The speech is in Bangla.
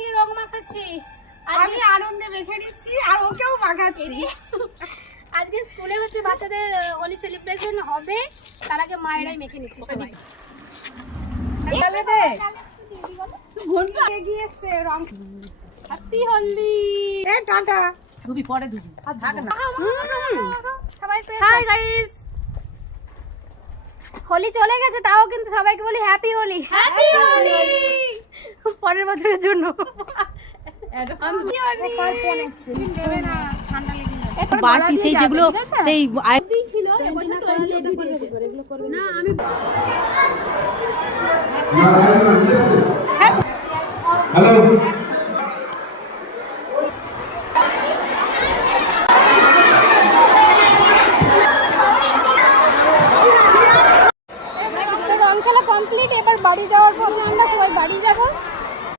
লাগলে রং মাখাচ্ছি। আমি আনন্দে মেখে নিচ্ছি আর ওকেও মাখাচ্ছি। আজকে স্কুলে হচ্ছে বাচ্চাদের হোলি সেলিব্রেশন হবে, তার আগে মায়েরাই মেখে নিচ্ছে সবাই। তাহলে দে ঘন্টা এগিয়ে এসছে রং। হ্যাপি হোলি। এ টাটা ধুবি পরে ধুবি আর থাক না। সবাই হাই গাইস, হোলি চলে গেছে, তাও কিন্তু সবাইকে বলি হ্যাপি হোলি। হ্যাপি হোলি। পরের বছরের জন্য। বাটি সেই যেগুলো সেই ছিল এবছর 20 অবধি দিয়েছে। না আমি হ্যালো